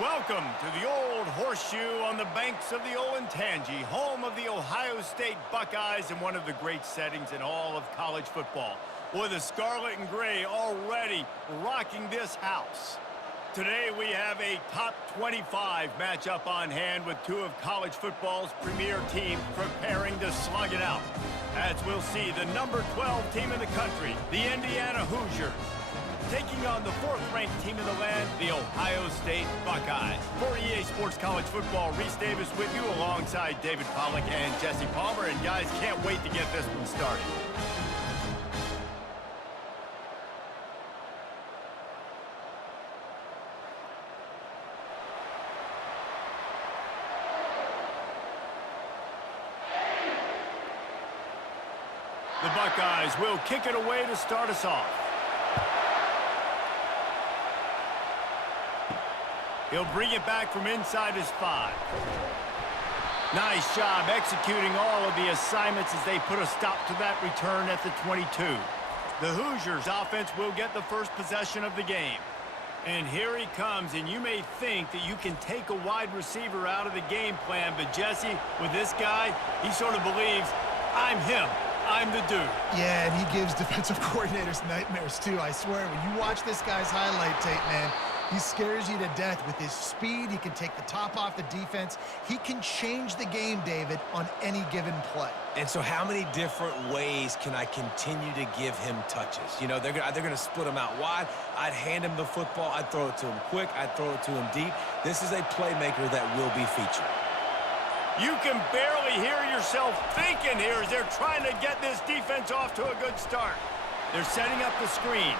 Welcome to the Old Horseshoe on the banks of the Olentangy, home of the Ohio State Buckeyes and one of the great settings in all of college football. Boy, the scarlet and gray already rocking this house. Today we have a top 25 matchup on hand with two of college football's premier teams preparing to slug it out. As we'll see, the number 12 team in the country, the Indiana Hoosiers, taking on the fourth-ranked team in the land, the Ohio State Buckeyes. For EA Sports College Football, Reese Davis with you alongside David Pollack and Jesse Palmer. And guys, can't wait to get this one started. The Buckeyes will kick it away to start us off. He'll bring it back from inside his 5. Nice job executing all of the assignments as they put a stop to that return at the 22. The Hoosiers offense will get the first possession of the game. And here he comes, and you may think that you can take a wide receiver out of the game plan, but Jesse, with this guy, he sort of believes, I'm him. I'm the dude. Yeah, and he gives defensive coordinators nightmares, too. I swear, when you watch this guy's highlight tape, man, he scares you to death with his speed. He can take the top off the defense. He can change the game, David, on any given play. And so how many different ways can I continue to give him touches? You know, they're going to split him out wide. I'd hand him the football. I'd throw it to him quick. I'd throw it to him deep. This is a playmaker that will be featured. You can barely hear yourself thinking here as they're trying to get this defense off to a good start. They're setting up the screen.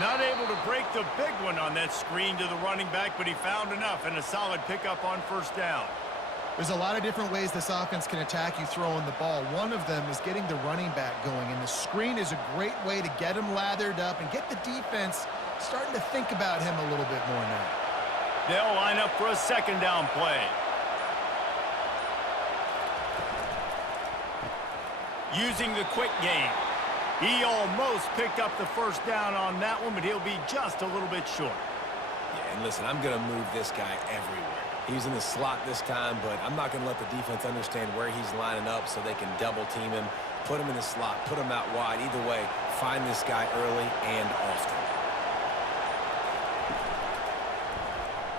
Not able to break the big one on that screen to the running back, but he found enough and a solid pickup on first down. There's a lot of different ways this offense can attack you throwing the ball. One of them is getting the running back going, and the screen is a great way to get him lathered up and get the defense starting to think about him a little bit more now. They'll line up for a second down play. Using the quick game. He almost picked up the first down on that one, but he'll be just a little bit short. Yeah, and listen, I'm going to move this guy everywhere. He's in the slot this time, but I'm not going to let the defense understand where he's lining up so they can double team him, put him in the slot, put him out wide. Either way, find this guy early and often.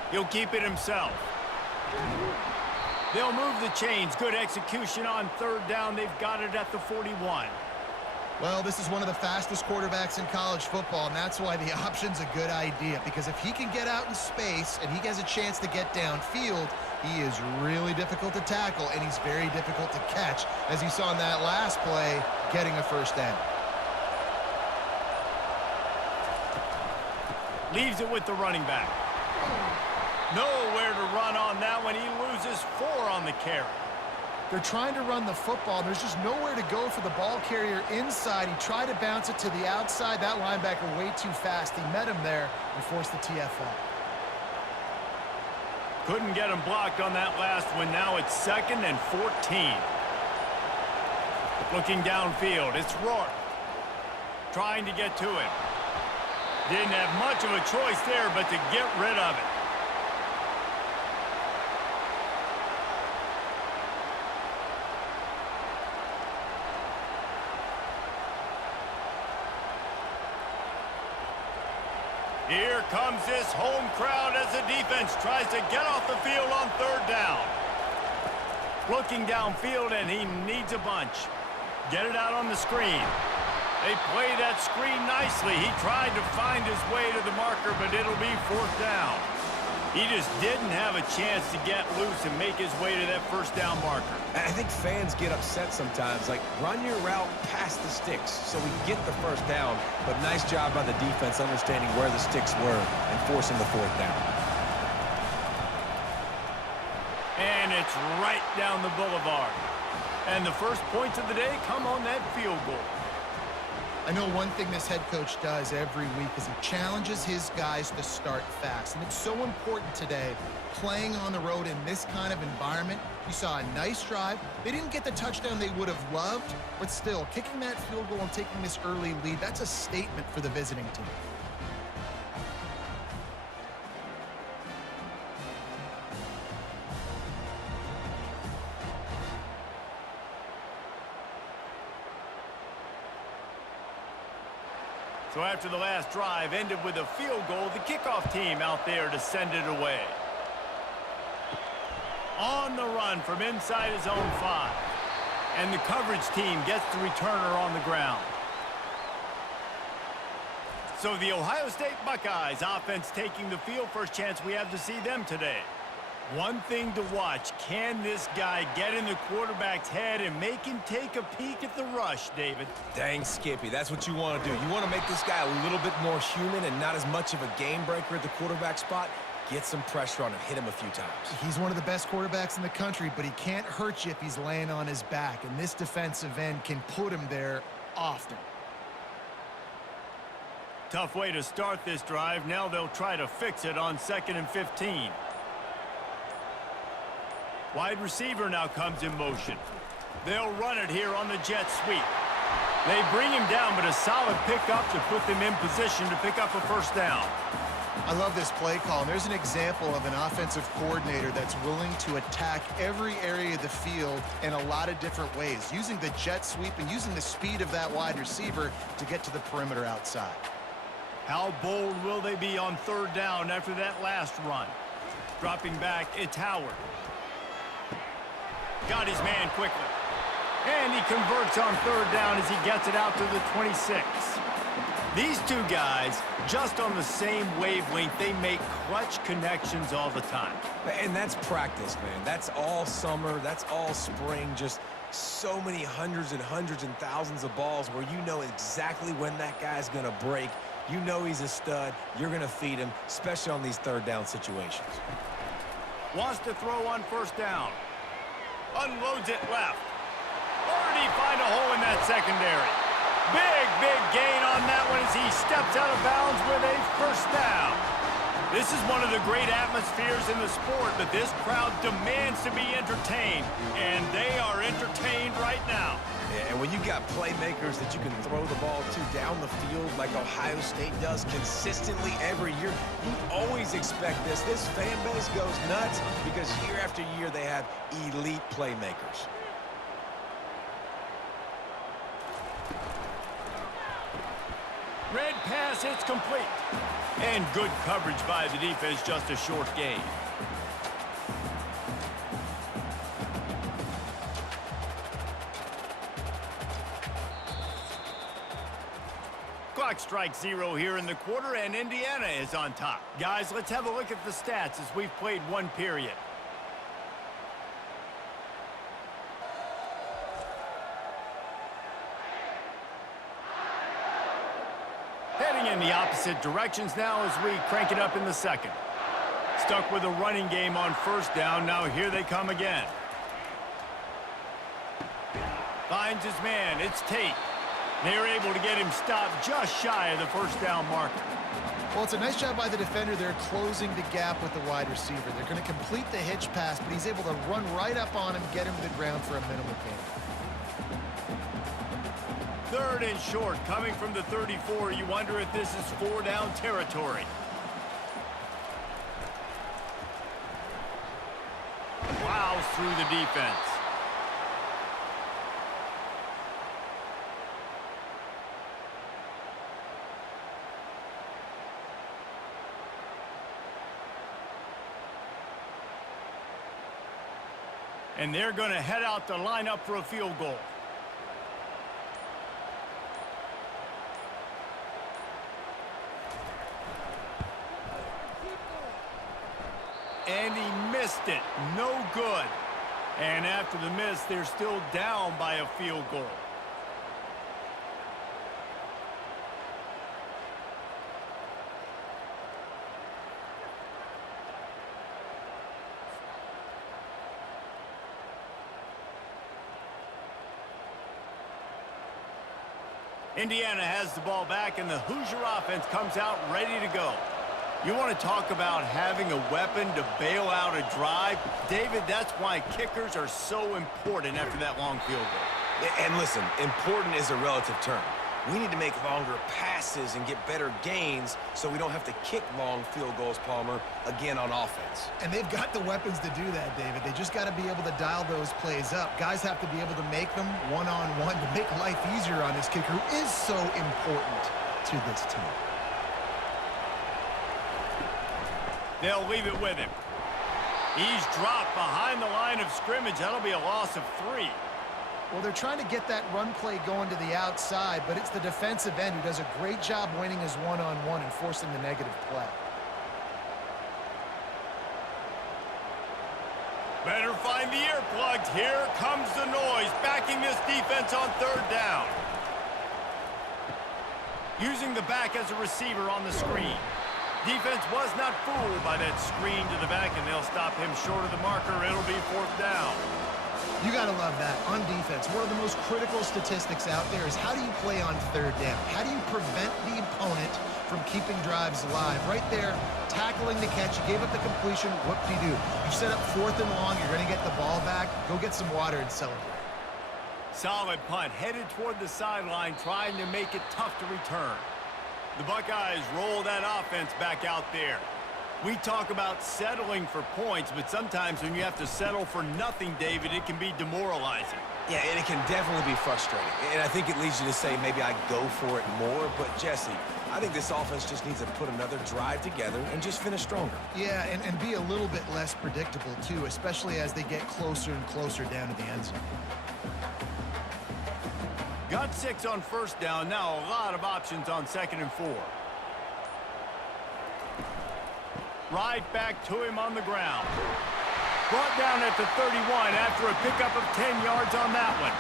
He'll keep it himself. They'll move the chains. Good execution on third down. They've got it at the 41. Well, this is one of the fastest quarterbacks in college football, and that's why the option's a good idea, because if he can get out in space and he has a chance to get downfield, he is really difficult to tackle, and he's very difficult to catch, as you saw in that last play, getting a first down. Leaves it with the running back. Nowhere to run on that one. He loses 4 on the carry. They're trying to run the football. There's just nowhere to go for the ball carrier inside. He tried to bounce it to the outside. That linebacker way too fast. He met him there and forced the TFL. Couldn't get him blocked on that last one. Now it's 2nd and 14. Looking downfield, it's Rourke. Trying to get to him. Didn't have much of a choice there but to get rid of it. Here comes this home crowd as the defense tries to get off the field on third down. Looking downfield, and he needs a bunch. Get it out on the screen. They play that screen nicely. He tried to find his way to the marker, but it'll be 4th down. He just didn't have a chance to get loose and make his way to that first down marker. I think fans get upset sometimes. Like, run your route past the sticks so we get the first down. But nice job by the defense understanding where the sticks were and forcing the 4th down. And it's right down the boulevard. And the first points of the day come on that field goal. I know one thing this head coach does every week is he challenges his guys to start fast. And it's so important today, playing on the road in this kind of environment. You saw a nice drive. They didn't get the touchdown they would have loved, but still, kicking that field goal and taking this early lead, that's a statement for the visiting team. So after the last drive ended with a field goal, the kickoff team out there to send it away. On the run from inside his own 5. And the coverage team gets the returner on the ground. So the Ohio State Buckeyes offense taking the field. First chance we have to see them today. One thing to watch, can this guy get in the quarterback's head and make him take a peek at the rush, David? Dang, Skippy, that's what you want to do. You want to make this guy a little bit more human and not as much of a game breaker at the quarterback spot. Get some pressure on him, hit him a few times. He's one of the best quarterbacks in the country, but he can't hurt you if he's laying on his back, and this defensive end can put him there often. Tough way to start this drive. Now they'll try to fix it on 2nd and 15. Wide receiver now comes in motion. They'll run it here on the jet sweep. They bring him down, but a solid pickup to put them in position to pick up a first down. I love this play call. And there's an example of an offensive coordinator that's willing to attack every area of the field in a lot of different ways, using the jet sweep and using the speed of that wide receiver to get to the perimeter outside. How bold will they be on 3rd down after that last run? Dropping back, it's Howard. Got his man quickly. And he converts on 3rd down as he gets it out to the 26. These two guys, just on the same wavelength, they make clutch connections all the time. And that's practice, man. That's all summer. That's all spring. Just so many hundreds and thousands of balls where you know exactly when that guy's going to break. You know he's a stud. You're going to feed him, especially on these 3rd down situations. Wants to throw on 1st down. Unloads it left. Already find a hole in that secondary. Big gain on that one as he steps out of bounds with a 1st down. This is one of the great atmospheres in the sport, but this crowd demands to be entertained, and they are entertained right now. Yeah, and when you got playmakers that you can throw the ball to down the field like Ohio State does consistently every year, you always expect this. This fan base goes nuts because year after year they have elite playmakers. Red pass, it's complete. And good coverage by the defense, just a short gain. Clock strikes 0 here in the quarter, and Indiana is on top. Guys, let's have a look at the stats as we've played 1 period. Heading in the opposite directions now as we crank it up in the 2nd. Stuck with a running game on 1st down. Now here they come again. Finds his man. It's Tate. They're able to get him stopped just shy of the 1st down marker. Well, it's a nice job by the defender. They're closing the gap with the wide receiver. They're going to complete the hitch pass, but he's able to run right up on him, get him to the ground for a minimal gain. 3rd and short, coming from the 34. You wonder if this is 4-down territory. Plows through the defense. And they're going to head out to line up for a field goal. And he missed it. No good. And after the miss, they're still down by a field goal. Indiana has the ball back, and the Hoosier offense comes out ready to go. You want to talk about having a weapon to bail out a drive? David, that's why kickers are so important after that long field goal. And listen, important is a relative term. We need to make longer passes and get better gains so we don't have to kick long field goals, Palmer, again on offense. And they've got the weapons to do that, David. They just got to be able to dial those plays up. Guys have to be able to make them one-on-one to make life easier on this kicker, who is so important to this team. They'll leave it with him. He's dropped behind the line of scrimmage. That'll be a loss of 3. Well, they're trying to get that run play going to the outside, but it's the defensive end who does a great job winning his one-on-one and forcing the negative play. Better find the earplugs. Here comes the noise, backing this defense on 3rd down. Using the back as a receiver on the screen. Defense was not fooled by that screen to the back, and they'll stop him short of the marker. It'll be 4th down. You got to love that. On defense, one of the most critical statistics out there is how do you play on 3rd down? How do you prevent the opponent from keeping drives alive? Right there, tackling the catch. You gave up the completion. Whoop-de-doo. You set up 4th and long. You're going to get the ball back. Go get some water and celebrate. Solid punt, headed toward the sideline, trying to make it tough to return. The Buckeyes roll that offense back out there. We talk about settling for points, but sometimes when you have to settle for nothing, David, it can be demoralizing. Yeah, and it can definitely be frustrating. And I think it leads you to say maybe I go for it more. But, Jesse, I think this offense just needs to put another drive together and just finish stronger. Yeah, and be a little bit less predictable, too, especially as they get closer and closer down to the end zone. Got 6 on 1st down. Now a lot of options on 2nd and 4. Right back to him on the ground. Brought down at the 31 after a pickup of 10 yards on that one.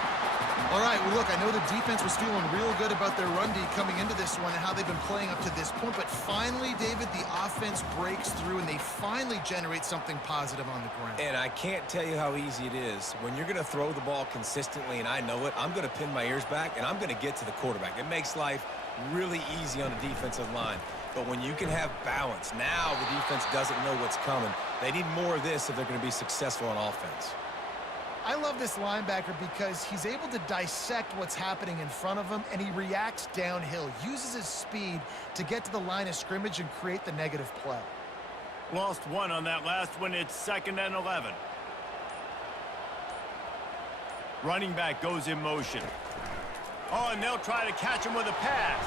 All right, well, look, I know the defense was feeling real good about their run D coming into this one and how they've been playing up to this point, but finally, David, the offense breaks through and they finally generate something positive on the ground. And I can't tell you how easy it is. When you're going to throw the ball consistently, and I know it, I'm going to pin my ears back, and I'm going to get to the quarterback. It makes life really easy on the defensive line. But when you can have balance, now the defense doesn't know what's coming. They need more of this if they're going to be successful on offense. I love this linebacker because he's able to dissect what's happening in front of him, and he reacts downhill, uses his speed to get to the line of scrimmage and create the negative play. Lost 1 on that last one. It's 2nd and 11. Running back goes in motion. Oh, and they'll try to catch him with a pass.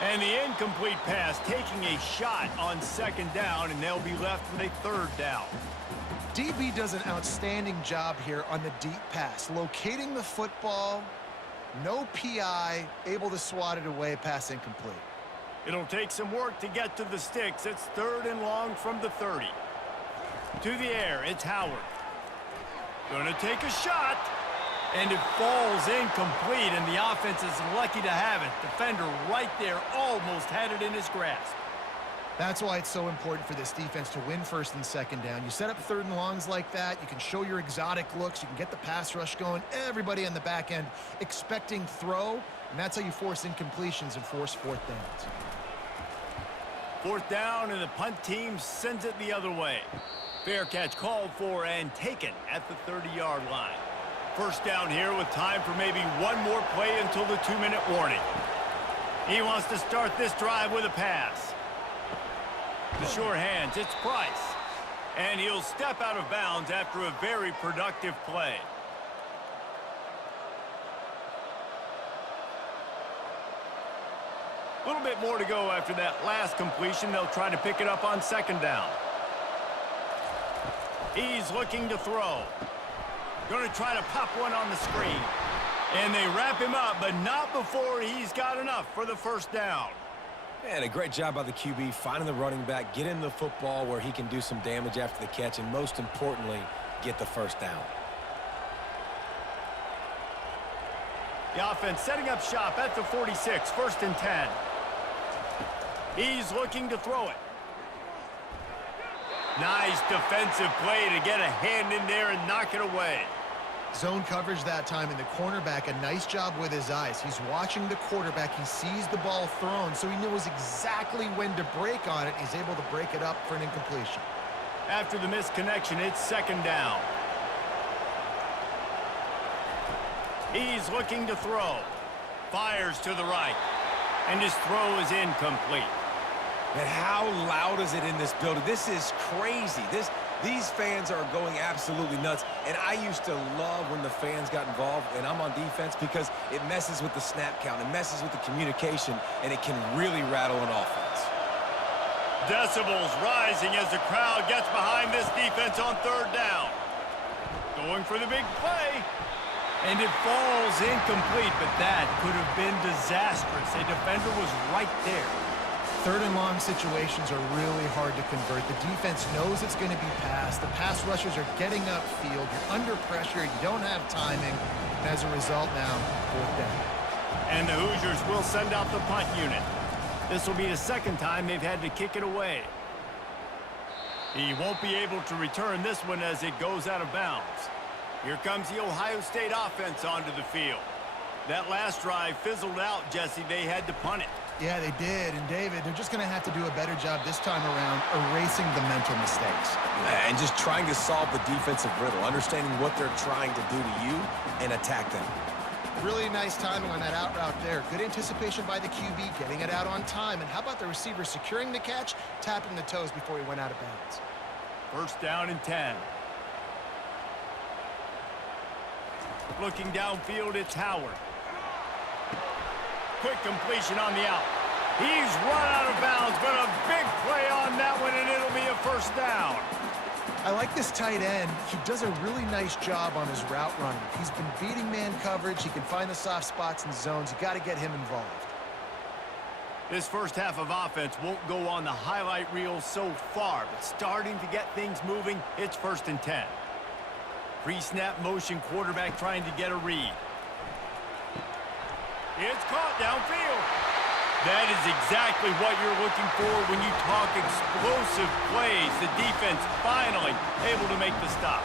And the incomplete pass, taking a shot on 2nd down, and they'll be left with a 3rd down. DB does an outstanding job here on the deep pass, locating the football, no PI, able to swat it away, pass incomplete. It'll take some work to get to the sticks. It's 3rd and long from the 30. To the air, it's Howard. Gonna take a shot, and it falls incomplete, and the offense is lucky to have it. Defender right there almost had it in his grasp. That's why it's so important for this defense to win 1st and 2nd down. You set up 3rd and longs like that. You can show your exotic looks. You can get the pass rush going. Everybody on the back end expecting throw, and that's how you force incompletions and force 4th downs. 4th down, and the punt team sends it the other way. Fair catch called for and taken at the 30-yard line. 1st down here with time for maybe one more play until the 2-minute warning. He wants to start this drive with a pass. The sure hands, it's Price. And he'll step out of bounds after a very productive play. A little bit more to go after that last completion. They'll try to pick it up on 2nd down. He's looking to throw. Going to try to pop one on the screen. And they wrap him up, but not before he's got enough for the 1st down. And a great job by the QB, finding the running back, get him the football where he can do some damage after the catch, and most importantly, get the 1st down. The offense setting up shop at the 46, 1st and 10. He's looking to throw it. Nice defensive play to get a hand in there and knock it away. Zone coverage that time, and the cornerback, a nice job with his eyes. He's watching the quarterback. He sees the ball thrown, so he knows exactly when to break on it. He's able to break it up for an incompletion. After the missed connection, it's 2nd down. He's looking to throw. Fires to the right. And his throw is incomplete. And how loud is it in this building? This is crazy. These fans are going absolutely nuts, and I used to love when the fans got involved, and I'm on defense because it messes with the snap count, it messes with the communication, and it can really rattle an offense. Decibels rising as the crowd gets behind this defense on third down. Going for the big play. And it falls incomplete, but that could have been disastrous. A defender was right there. Third and long situations are really hard to convert. The defense knows it's going to be passed. The pass rushers are getting upfield. You're under pressure. You don't have timing. And as a result now, fourth down. And the Hoosiers will send out the punt unit. This will be the second time they've had to kick it away. He won't be able to return this one as it goes out of bounds. Here comes the Ohio State offense onto the field. That last drive fizzled out, Jesse. They had to punt it. Yeah, they did. And, David, they're just going to have to do a better job this time around erasing the mental mistakes. And just trying to solve the defensive riddle, understanding what they're trying to do to you and attack them. Really nice timing on that out route there. Good anticipation by the QB, getting it out on time. And how about the receiver securing the catch, tapping the toes before he went out of bounds? First down and 10. Looking downfield, it's Howard. Quick completion on the out. He's run out of bounds, but a big play on that one, and it'll be a first down. I like this tight end. He does a really nice job on his route running. He's been beating man coverage. He can find the soft spots and zones. You got to get him involved. This first half of offense won't go on the highlight reel so far, but starting to get things moving, it's first and 10. Pre-snap motion quarterback trying to get a read. It's caught downfield. That is exactly what you're looking for when you talk explosive plays. The defense finally able to make the stop.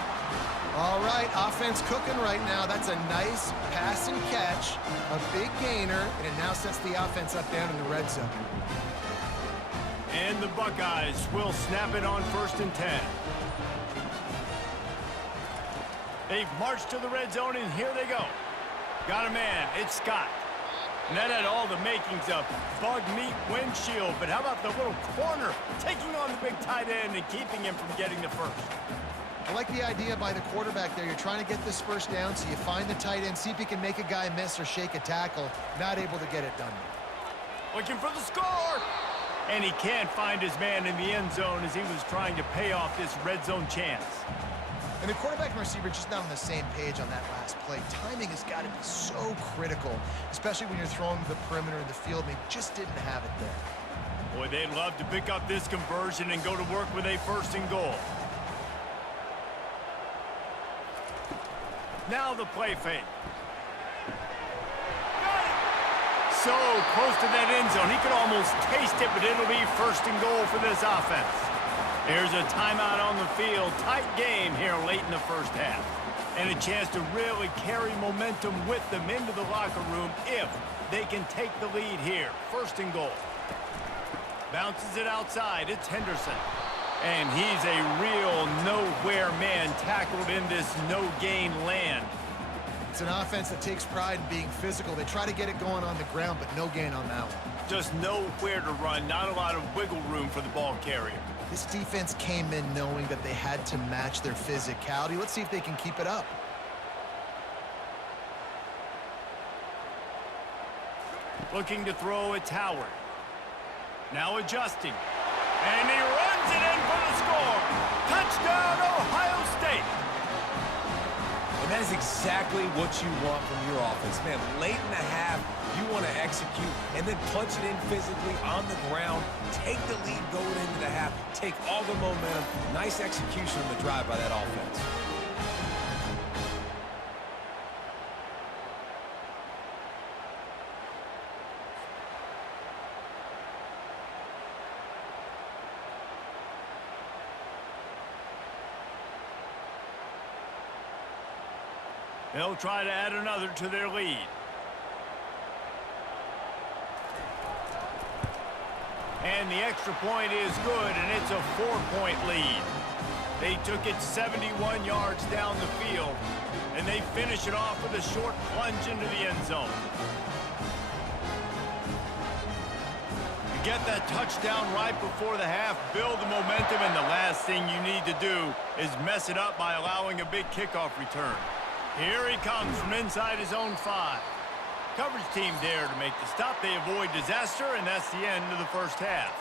All right, offense cooking right now. That's a nice pass and catch, a big gainer, and it now sets the offense up down in the red zone. And the Buckeyes will snap it on first and 10. They've marched to the red zone, and here they go. Got a man. It's Scott. And that had all the makings of bug meat windshield. But how about the little corner taking on the big tight end and keeping him from getting the first? I like the idea by the quarterback there. You're trying to get this first down, so you find the tight end, see if he can make a guy miss or shake a tackle. Not able to get it done. Looking for the score. And he can't find his man in the end zone as he was trying to pay off this red zone chance. And the quarterback and receiver just not on the same page on that last play. Timing has got to be so critical, especially when you're throwing to the perimeter of the field. They just didn't have it there. Boy, they'd love to pick up this conversion and go to work with a first and goal. Now the play fake. Got it! So close to that end zone. He could almost taste it, but it'll be first and goal for this offense. There's a timeout on the field. Tight game here late in the first half. And a chance to really carry momentum with them into the locker room if they can take the lead here. First and goal. Bounces it outside. It's Henderson. And he's a real nowhere man tackled in this no-gain land. It's an offense that takes pride in being physical. They try to get it going on the ground, but no gain on that one. Just nowhere to run. Not a lot of wiggle room for the ball carrier. This defense came in knowing that they had to match their physicality. Let's see if they can keep it up. Looking to throw, it's Howard. Now adjusting. And he runs it in for the score. Touchdown, Ohio State. And that is exactly what you want from your offense. Man, late in the half, you want to execute and then punch it in physically on the ground. Take the lead going into the half. Take all the momentum. Nice execution on the drive by that offense. They'll try to add another to their lead. And the extra point is good, and it's a 4-point lead. They took it 71 yards down the field, and they finish it off with a short plunge into the end zone. The get that touchdown right before the half, build the momentum, and the last thing you need to do is mess it up by allowing a big kickoff return. Here he comes from inside his own 5. Coverage team there to make the stop. They avoid disaster, and that's the end of the first half.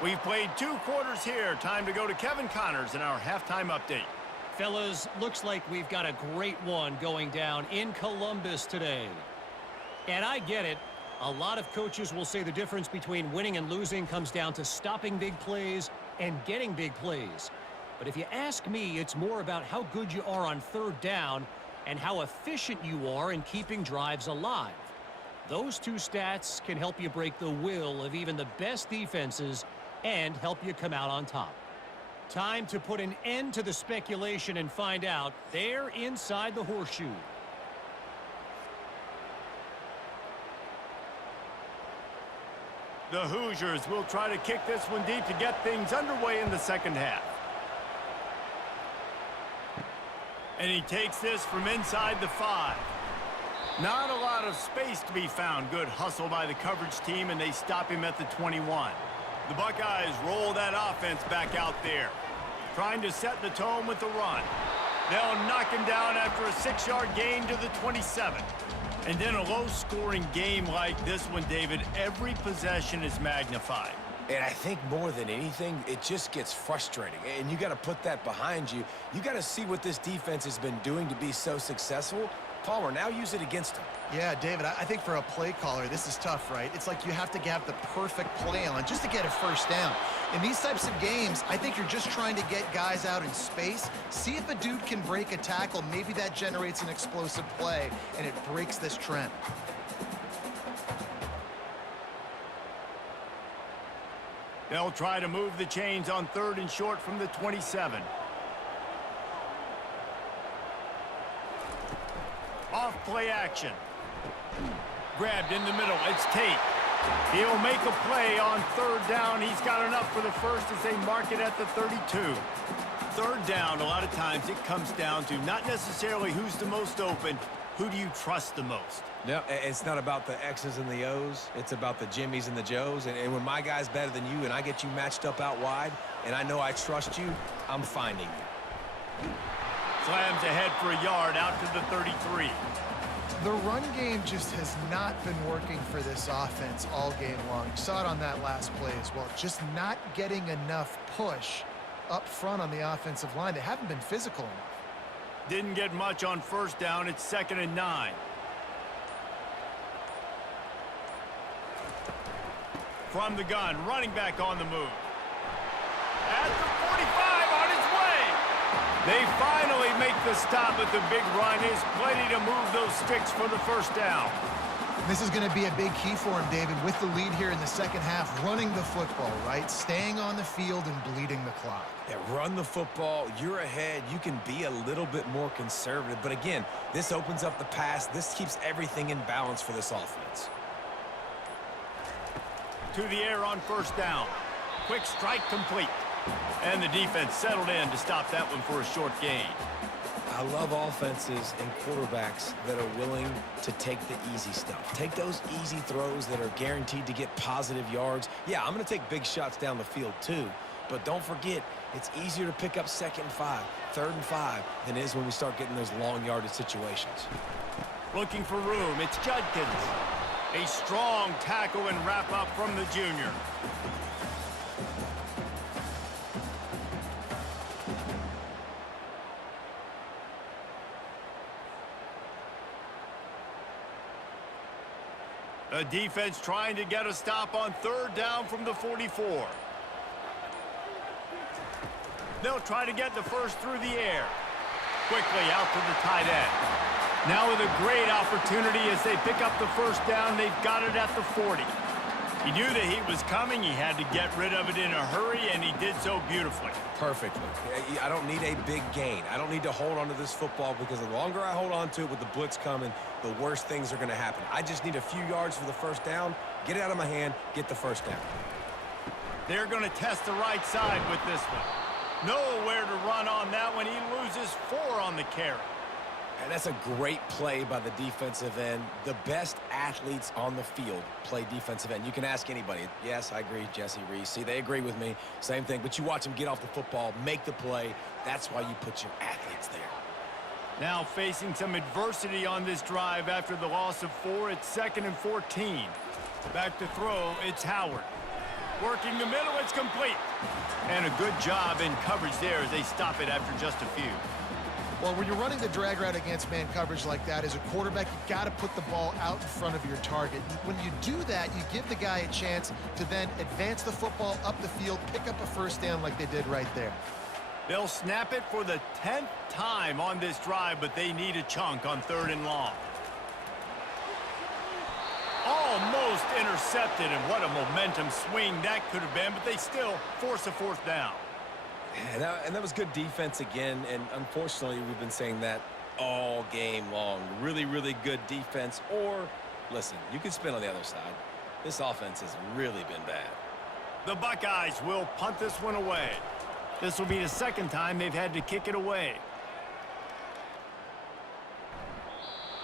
We've played 2 quarters here. Time to go to Kevin Connors in our halftime update. Fellas, looks like we've got a great one going down in Columbus today. And I get it. A lot of coaches will say the difference between winning and losing comes down to stopping big plays and getting big plays. But if you ask me, it's more about how good you are on 3rd down and how efficient you are in keeping drives alive. Those 2 stats can help you break the will of even the best defenses and help you come out on top. Time to put an end to the speculation and find out. They're inside the horseshoe. The Hoosiers will try to kick this one deep to get things underway in the second half. And he takes this from inside the 5. Not a lot of space to be found. Good hustle by the coverage team, and they stop him at the 21. The Buckeyes roll that offense back out there, trying to set the tone with the run. They'll knock him down after a 6-yard gain to the 27. And then a low-scoring game like this one, David, every possession is magnified. And I think more than anything, it just gets frustrating. And you got to put that behind you. You got to see what this defense has been doing to be so successful. Palmer, now use it against him. Yeah, David, I think for a play caller, this is tough, right? It's like you have to have the perfect play on just to get a first down. In these types of games, I think you're just trying to get guys out in space, see if a dude can break a tackle. Maybe that generates an explosive play, and it breaks this trend. They'll try to move the chains on 3rd and short from the 27. Off play action. Grabbed in the middle. It's Tate. He'll make a play on 3rd down. He's got enough for the first as they mark it at the 32. 3rd down, a lot of times it comes down to not necessarily who's the most open, who do you trust the most? No, it's not about the X's and the O's. It's about the Jimmys and the Joes. And when my guy's better than you and I get you matched up out wide and I know I trust you, I'm finding you. Slams ahead for a yard out to the 33. The run game just has not been working for this offense all game long. You saw it on that last play as well. Just not getting enough push up front on the offensive line. They haven't been physical enough. Didn't get much on 1st down. It's 2nd and 9. From the gun, running back on the move. At the 45, on his way. They finally make the stop, but the big run is plenty to move those sticks for the first down. This is going to be a big key for him, David, with the lead here in the second half, running the football, right? Staying on the field and bleeding the clock. Yeah, run the football. You're ahead. You can be a little bit more conservative. But again, this opens up the pass. This keeps everything in balance for this offense. To the air on 1st down. Quick strike complete. And the defense settled in to stop that one for a short gain. I love offenses and quarterbacks that are willing to take the easy stuff. Take those easy throws that are guaranteed to get positive yards. Yeah, I'm going to take big shots down the field too. But don't forget, it's easier to pick up 2nd and 5, 3rd and 5 than it is when we start getting those long yardage situations. Looking for room. It's Judkins. A strong tackle and wrap up from the junior. The defense trying to get a stop on 3rd down from the 44. They'll try to get the first through the air. Quickly out to the tight end. Now with a great opportunity as they pick up the first down, they've got it at the 40. He knew the heat was coming. He had to get rid of it in a hurry, and he did so beautifully. Perfectly. I don't need a big gain. I don't need to hold on to this football because the longer I hold on to it with the blitz coming, the worse things are going to happen. I just need a few yards for the first down, get it out of my hand, get the first down. They're going to test the right side with this one. Nowhere to run on that one. He loses 4 on the carry. And that's a great play by the defensive end. The best athletes on the field play defensive end. You can ask anybody. Yes, I agree, Jesse Reese. See, they agree with me. Same thing. But you watch them get off the football, make the play. That's why you put your athletes there. Now facing some adversity on this drive after the loss of 4. It's 2nd and 14. Back to throw, it's Howard. Working the middle, it's complete. And a good job in coverage there as they stop it after just a few. Well, when you're running the drag route against man coverage like that, as a quarterback, you got to put the ball out in front of your target. When you do that, you give the guy a chance to then advance the football up the field, pick up a first down like they did right there. They'll snap it for the 10th time on this drive, but they need a chunk on 3rd and long. Almost intercepted, and what a momentum swing that could have been, but they still force a 4th down. And that was good defense again, and unfortunately, we've been saying that all game long. Really, really good defense, or, listen, you can spin on the other side. This offense has really been bad. The Buckeyes will punt this one away. This will be the 2nd time they've had to kick it away.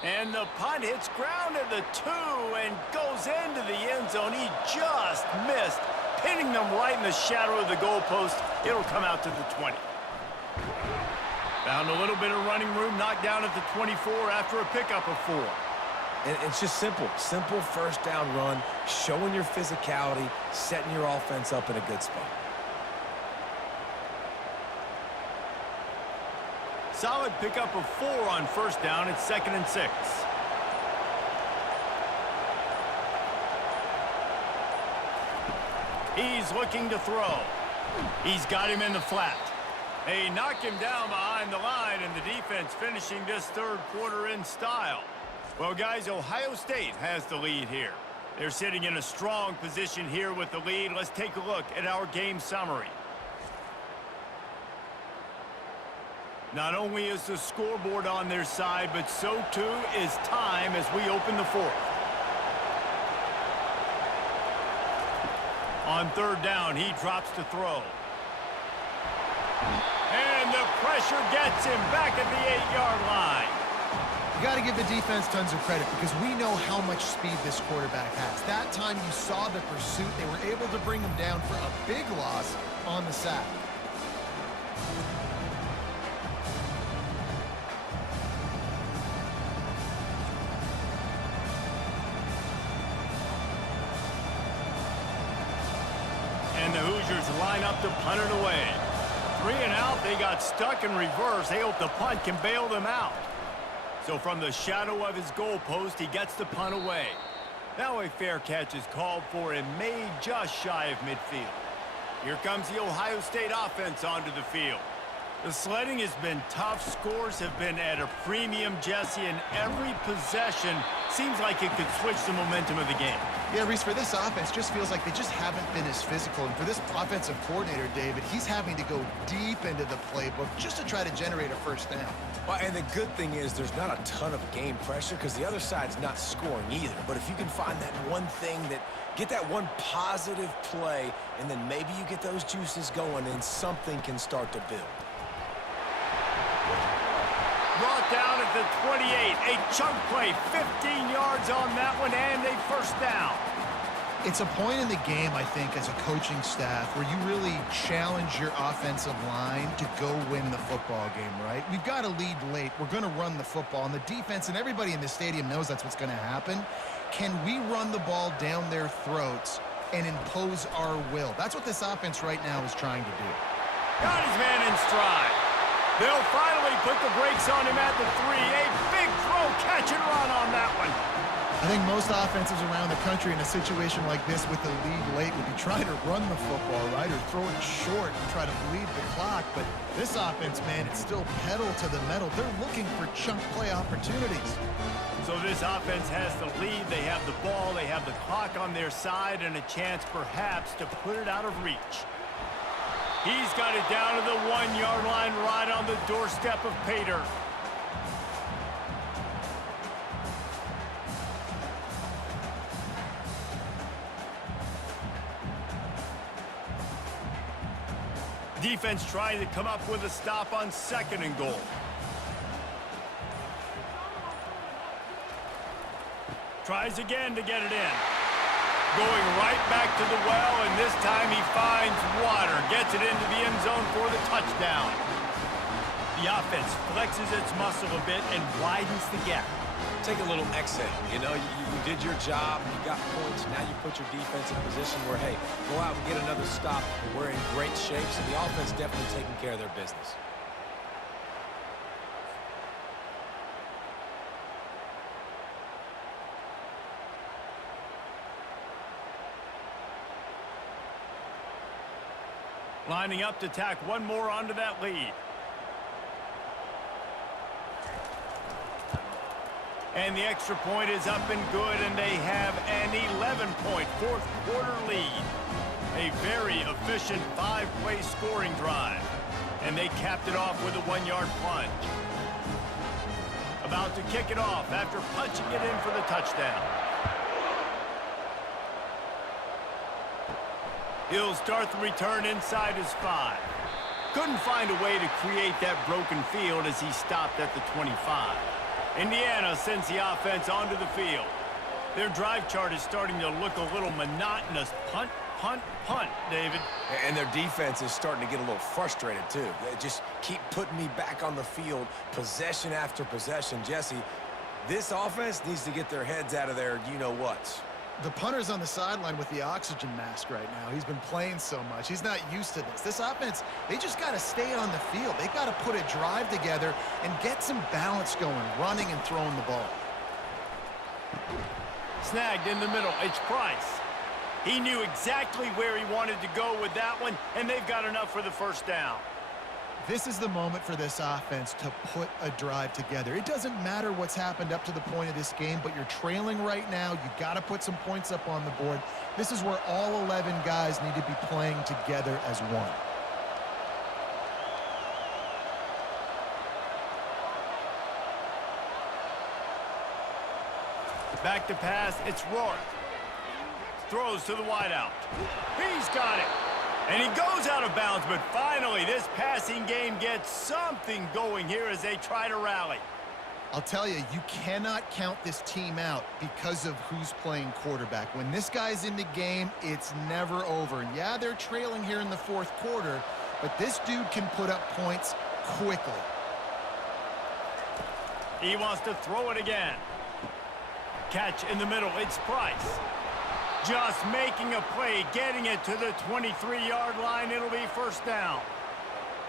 And the punt hits ground at the 2 and goes into the end zone. He just missed, pinning them right in the shadow of the goalpost. It'll come out to the 20. Found a little bit of running room, knocked down at the 24 after a pickup of 4. And it's just simple first down run, showing your physicality, setting your offense up in a good spot. Solid pickup of 4 on 1st down. It's 2nd and 6. He's looking to throw. He's got him in the flat. They knock him down behind the line, and the defense finishing this 3rd quarter in style. Well, guys, Ohio State has the lead here. They're sitting in a strong position here with the lead. Let's take a look at our game summary. Not only is the scoreboard on their side, but so too is time as we open the 4th. On 3rd down, he drops to throw. And the pressure gets him back at the 8-yard line. You got to give the defense tons of credit because we know how much speed this quarterback has. That time you saw the pursuit. They were able to bring him down for a big loss on the sack. And the Hoosiers line up to punt it away. 3 and out, they got stuck in reverse. They hope the punt can bail them out. So from the shadow of his goalpost, he gets the punt away. Now a fair catch is called for and made just shy of midfield. Here comes the Ohio State offense onto the field. The sledding has been tough. Scores have been at a premium, Jesse, and every possession seems like it could switch the momentum of the game. Yeah, Reese, for this offense, just feels like they just haven't been as physical. And for this offensive coordinator, David, he's having to go deep into the playbook just to try to generate a first down. Well, and the good thing is there's not a ton of game pressure because the other side's not scoring either. But if you can find that one thing get that one positive play, and then maybe you get those juices going and something can start to build. Brought down at the 28. A chunk play, 15 yards on that one, and a first down. It's a point in the game, I think, as a coaching staff where you really challenge your offensive line to go win the football game, right? We've got to lead late. We're going to run the football, and the defense and everybody in the stadium knows that's what's going to happen. Can we run the ball down their throats and impose our will? That's what this offense right now is trying to do. Got his man in stride. They'll finally put the brakes on him at the 3. A big throw, catch and run on that one. I think most offenses around the country in a situation like this with the lead late would be trying to run the football, right, or throw it short and try to bleed the clock. But this offense, man, it's still pedal to the metal. They're looking for chunk play opportunities. So this offense has the lead. They have the ball. They have the clock on their side and a chance perhaps to put it out of reach. He's got it down to the 1-yard line right on the doorstep of Pater. Defense trying to come up with a stop on 2nd and goal. Tries again to get it in. Going right back to the well, and this time he finds water. Gets it into the end zone for the touchdown. The offense flexes its muscle a bit and widens the gap. Take a little exhale. You know, you did your job, you got points, now you put your defense in a position where, hey, go out and get another stop. We're in great shape, so the offense definitely taking care of their business. Lining up to tack one more onto that lead. And the extra point is up and good, and they have an 11-point fourth-quarter lead. A very efficient 5-play scoring drive. And they capped it off with a 1-yard plunge. About to kick it off after punching it in for the touchdown. He'll start the return inside his 5. Couldn't find a way to create that broken field as he stopped at the 25. Indiana sends the offense onto the field. Their drive chart is starting to look a little monotonous. Punt, punt, punt, David. And their defense is starting to get a little frustrated, too. They just keep putting me back on the field, possession after possession. Jesse, this offense needs to get their heads out of their you-know-whats. The punter's on the sideline with the oxygen mask right now. He's been playing so much. He's not used to this. This offense, they just got to stay on the field. They got to put a drive together and get some balance going, running and throwing the ball. Snagged in the middle. It's Price. He knew exactly where he wanted to go with that one, and they've got enough for the first down. This is the moment for this offense to put a drive together. It doesn't matter what's happened up to the point of this game, but you're trailing right now. You got to put some points up on the board. This is where all 11 guys need to be playing together as one. Back to pass, it's Rourke. Throws to the wideout. He's got it. And he goes out of bounds, but finally this passing game gets something going here as they try to rally. I'll tell you, you cannot count this team out because of who's playing quarterback. When this guy's in the game, it's never over. And yeah, they're trailing here in the fourth quarter, but this dude can put up points quickly. He wants to throw it again. Catch in the middle, it's Price. Just making a play, getting it to the 23-yard line. It'll be first down.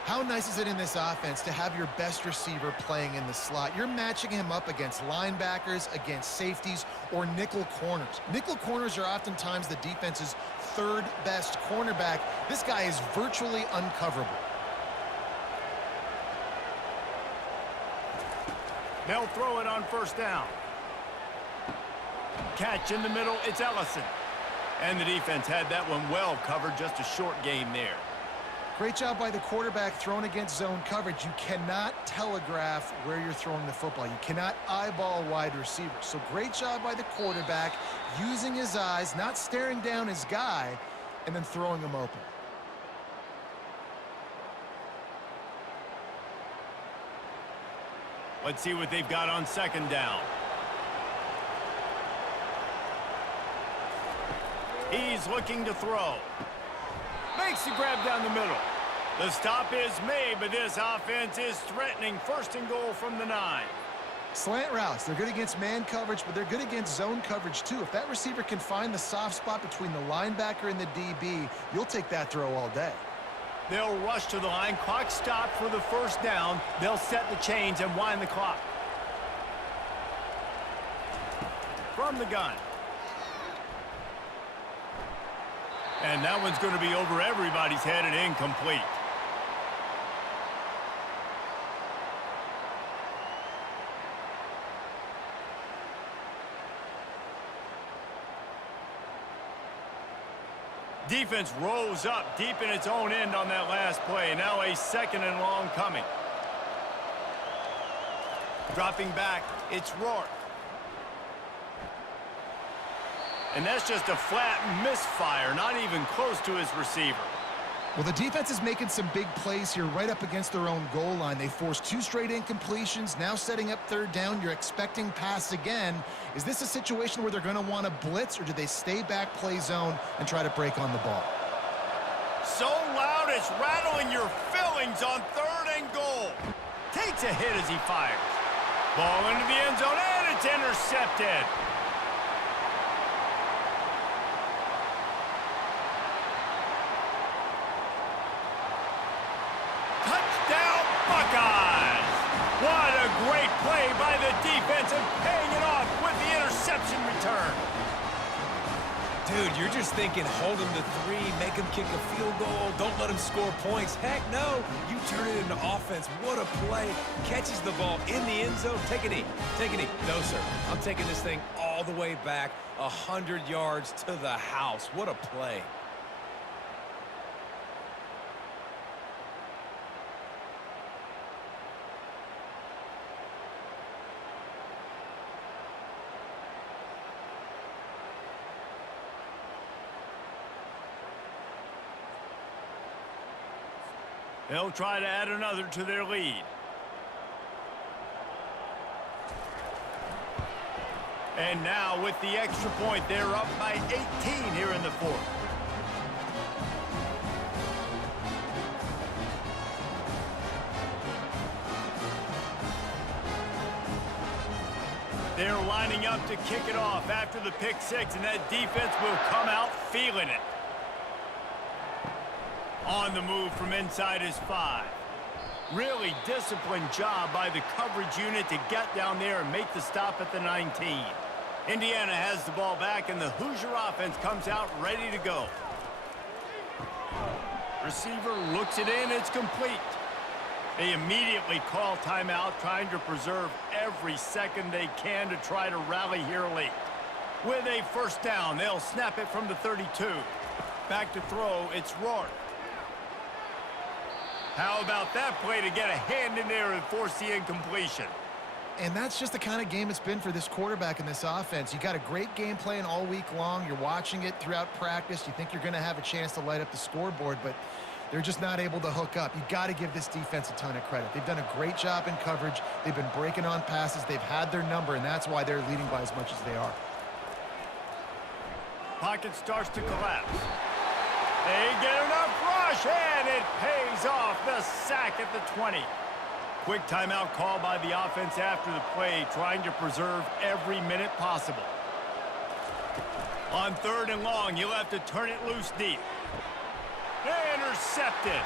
How nice is it in this offense to have your best receiver playing in the slot? You're matching him up against linebackers, against safeties, or nickel corners. Nickel corners are oftentimes the defense's third best cornerback. This guy is virtually uncoverable. They'll throw it on first down. Catch in the middle, it's Ellison. And the defense had that one well covered, just a short gain there. Great job by the quarterback thrown against zone coverage. You cannot telegraph where you're throwing the football. You cannot eyeball wide receivers. So great job by the quarterback using his eyes, not staring down his guy, and then throwing him open. Let's see what they've got on second down. He's looking to throw. Makes the grab down the middle. The stop is made, but this offense is threatening. First and goal from the 9. Slant routes, they're good against man coverage, but they're good against zone coverage too. If that receiver can find the soft spot between the linebacker and the DB, you'll take that throw all day. They'll rush to the line. Clock stopped for the first down. They'll set the chains and wind the clock. From the gun. And that one's going to be over everybody's head and incomplete. Defense rose up deep in its own end on that last play. Now a second and long coming. Dropping back, it's Rourke. And that's just a flat misfire, not even close to his receiver. Well, the defense is making some big plays here right up against their own goal line. They forced 2 straight incompletions, now setting up 3rd down. You're expecting pass again. Is this a situation where they're going to want to blitz, or do they stay back, play zone, and try to break on the ball? So loud it's rattling your fillings on 3rd and goal. Takes a hit as he fires. Ball into the end zone, and it's intercepted. Touchdown, Buckeyes! What a great play by the defense and paying it off with the interception return. Dude, you're just thinking, hold him to 3, make him kick a field goal, don't let him score points. Heck no, you turn it into offense. What a play. Catches the ball in the end zone. Take a knee. Take a knee. No, sir. I'm taking this thing all the way back 100 yards to the house. What a play. They'll try to add another to their lead. And now with the extra point, they're up by 18 here in the 4th. They're lining up to kick it off after the pick 6, and that defense will come out feeling it. On the move from inside his 5. Really disciplined job by the coverage unit to get down there and make the stop at the 19. Indiana has the ball back, and the Hoosier offense comes out ready to go. Receiver looks it in. It's complete. They immediately call timeout, trying to preserve every second they can to try to rally here late. With a 1st down, they'll snap it from the 32. Back to throw, it's Rourke. How about that play to get a hand in there and force the incompletion? And that's just the kind of game it's been for this quarterback in this offense. You got a great game plan all week long. You're watching it throughout practice. You think you're going to have a chance to light up the scoreboard, but they're just not able to hook up. You got to give this defense a ton of credit. They've done a great job in coverage. They've been breaking on passes. They've had their number, and that's why they're leading by as much as they are. Pocket starts to collapse. They get enough rush, and it pays off. The sack at the 20. Quick timeout call by the offense after the play, trying to preserve every minute possible. On 3rd and long, you'll have to turn it loose deep. Intercepted.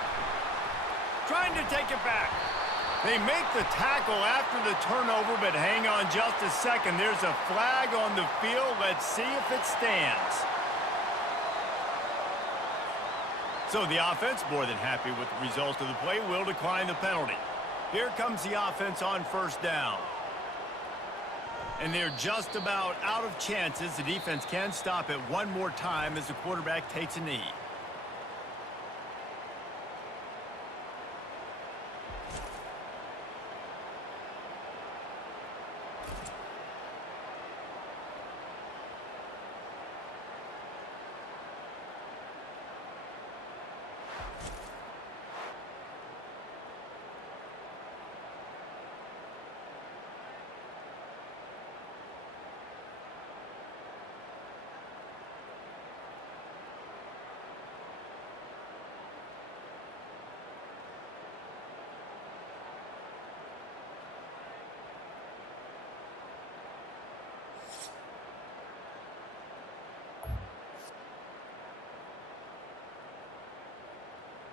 Trying to take it back. They make the tackle after the turnover, but hang on just a second. There's a flag on the field. Let's see if it stands. So the offense, more than happy with the result of the play, will decline the penalty. Here comes the offense on 1st down. And they're just about out of chances. The defense can stop it one more time as the quarterback takes a knee.